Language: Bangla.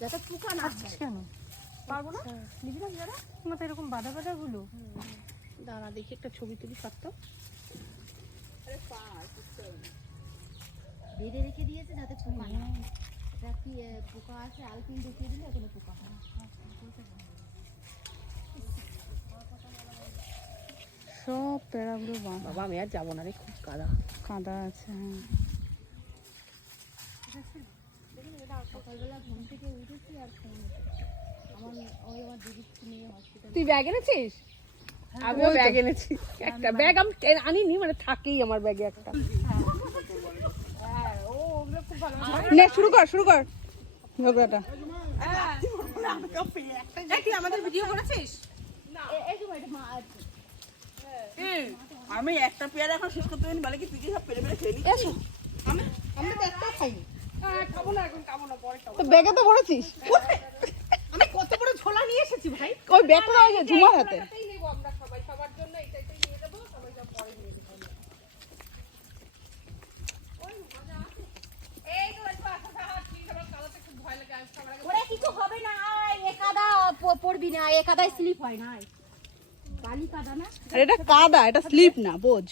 যাতে পোকা না হয়। কেন পারবো না, নিবি না যারা না তো এরকম বাঁধা বাঁধা গুলো। দাঁড়া দেখি একটা ছবি তুলি সত্য। বেঁধে রেখে দিয়েছে যাতে পোকা না হয়। এটা কি পোকা আছে, আলপিন ঢুকিয়ে দিলে কোনো পোকা হয় না। সব পেড়াগুলো বাঁধা। বাবা আমি আর যাবো না রে, খুব কাদা কাদা আছে। সকালবেলা ঘুম থেকে উঠেছি আর ফোন আমার দিদির নিয়ে হসপিটাল। তুই ব্যাগ এনেছিস? আমিও ব্যাগ এনেছি একটা। ব্যাগ আমি আনিনি, মানে থাকেই আমার ব্যাগে একটা। নে শুরু কর ঝগড়াটা। তুই আমাদের ভিডিও করেছিস? আমি একটা পেয়ারা এখন শেষ করতে পারিনি, বলে কি তুই কি সব পেরে পেরে খেয়ে নিচ্ছিস? আমরা তো একটাও খাইনি। খাবো না এখন, খাবো না, পরে খাবো। তো ব্যাগে তো ভরেছিস। আমি কত বড় ঝোলা নিয়ে এসেছি ভাই। ওই ব্যাগটা ওই যে ঝুমার হাতে। এটাই নেবো আমরা সবাই, সবার জন্য এটাই নিয়ে দেবো, সবাই সব পরে নিয়ে দেবো। এই তো একটু আশা হাঁটছি, সবার কাদাতে খুব ভয় লাগে। আমি সবার আগে ওরে কিছু হবে না, এ কাদা পড়বি না, এ কাদায় স্লিপ হয় না। বালি কাদা না। আর এটা কাদা, এটা স্লিপ না, বোঝ।